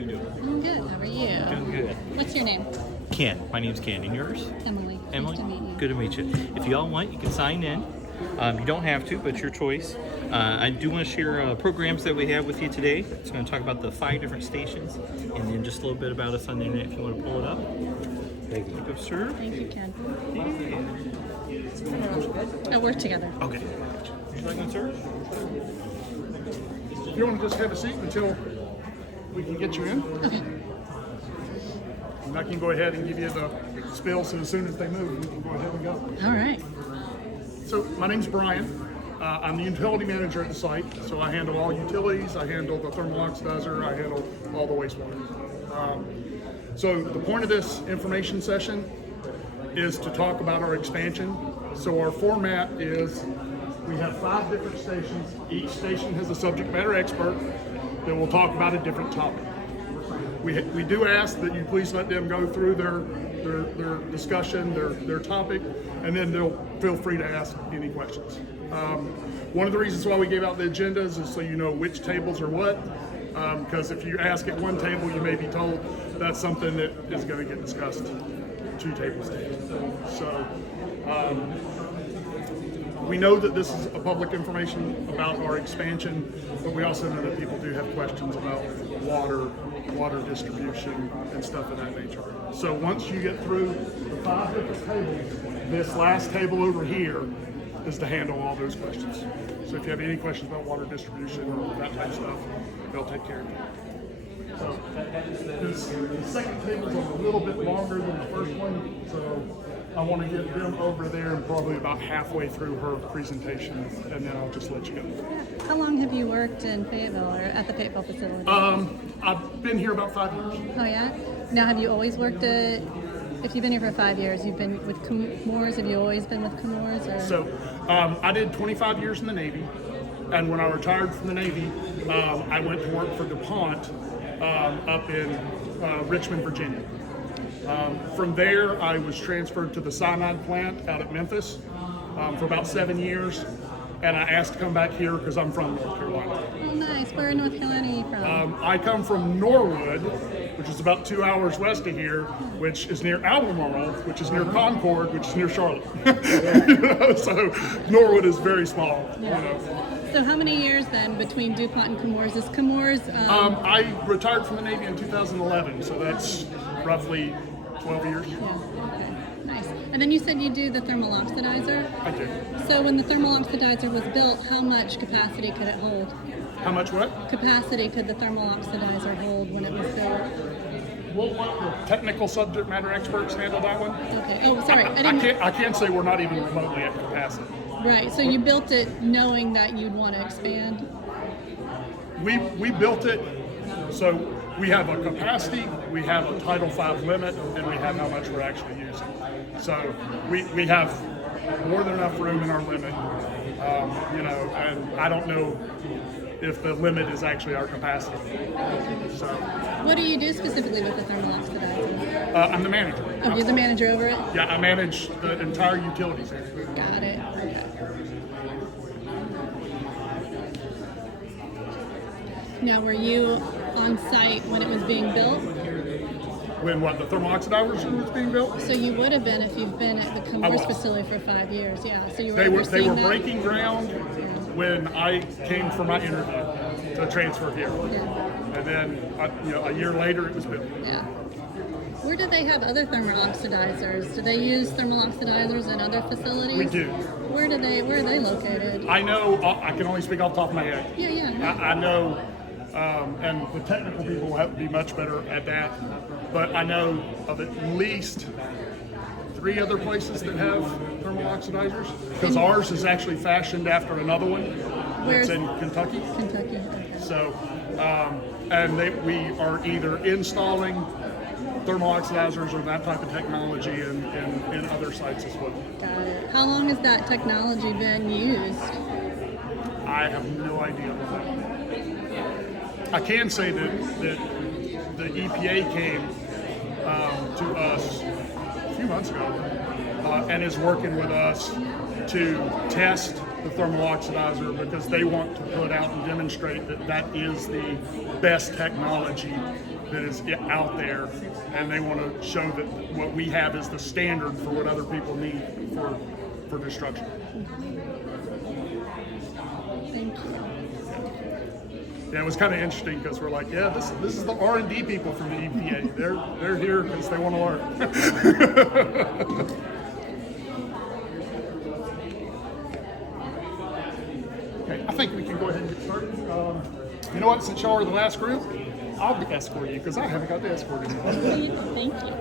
I'm good. How are you? Doing good. What's your name? Ken. My name's Ken. And yours? Emily. Emily? Nice to meet you. Good to meet you. If y'all want, you can sign in. You don't have to, but it's your choice. I do want to share programs that we have with you today. It's going to talk about the 5 different stations and then just a little bit about us on the internet if you want to pull it up. Thank you. Go, sir. Thank you, Ken. Yeah. I work together. Okay. Would you like one, sir? If you want to just have a seat until we can get you in, Okay. and I can go ahead and give you the spill, so as soon as they move, we can go ahead and go. All right. So my name's Brian. I'm the utility manager at the site, so I handle all utilities, I handle the thermal oxidizer, I handle all the wastewater. So the point of this information session is to talk about our expansion. So our format is we have 5 different stations. Each station has a subject matter expert that will talk about a different topic. We do ask that you please let them go through their discussion, their topic, and then they'll feel free to ask any questions. One of the reasons why we gave out the agendas is so you know which tables are what, because if you ask at one table, you may be told that's something that is going to get discussed 2 tables down. So we know that this is a public information about our expansion, but we also know that people do have questions about water distribution, and stuff of that nature. So once you get through the 5 different tables, this last table over here is to handle all those questions. So if you have any questions about water distribution or that type of stuff, they'll take care of it. So the second table is a little bit longer than the first one, so I want to get them over there and probably about halfway through her presentation, and then I'll just let you go. How long have you worked in Fayetteville or at the Fayetteville facility? I've been here about 5 years. Oh, yeah? Now, have you always worked at, if you've been here for 5 years, you've been with Chemours? Have you always been with Chemours? Or? So I did 25 years in the Navy, and when I retired from the Navy, I went to work for DuPont up in Richmond, Virginia. From there, I was transferred to the cyanide plant out at Memphis for about 7 years, and I asked to come back here because I'm from North Carolina. Oh, nice. Where in North Carolina are you from? I come from Norwood, which is about 2 hours west of here, which is near Albemarle, which is near Concord, which is near Charlotte. So Norwood is very small. Yeah. So how many years then between DuPont and Chemours? Is Chemours... I retired from the Navy in 2011, so that's roughly 12 years. Yeah, okay, nice. And then you said you do the thermal oxidizer? I do. So when the thermal oxidizer was built, how much capacity could it hold? How much what? Capacity could the thermal oxidizer hold when it was built? We'll let the technical subject matter experts handle that one. Okay, oh, sorry, I can't say we're not even remotely at capacity. Right, so you built it knowing that you'd want to expand? We built it, so we have a capacity, we have a Title V limit, and we have how much we're actually using. So we have more than enough room in our limit, and I don't know if the limit is actually our capacity. So, what do you do specifically with the thermal oxidizer? I'm the manager. Oh, you're the manager over it? Yeah, I manage the entire utilities here. Got it. Okay. Now, were you on site when it was being built? When what, the thermal oxidizer was being built? So you would have been if you've been at the Chemours facility for 5 years, yeah. So you were They were breaking ground when I came for my interview to transfer here. Yeah. And then, a year later, it was built. Yeah. Where do they have other thermal oxidizers? Do they use thermal oxidizers in other facilities? We do. Where are they located? I know, I can only speak off the top of my head. Yeah. I know, and the technical people will have to be much better at that, but I know of at least 3 other places that have thermal oxidizers, because ours is actually fashioned after another one that's in Kentucky. Kentucky. Okay. So, and we are either installing thermal oxidizers or that type of technology in other sites as well. Got it. How long has that technology been used? I have no idea. I can say that the EPA came to us a few months ago and is working with us to test the thermal oxidizer because they want to put out and demonstrate that that is the best technology that is out there, and they want to show that what we have is the standard for what other people need for destruction. Thank you. Yeah, it was kind of interesting because we're like, yeah, this is the R&D people from the EPA. They're here because they want to learn. Okay, I think we can go ahead and get started. You know what? Since y'all are the last group, I'll escort you because I haven't got to escort you. Thank you.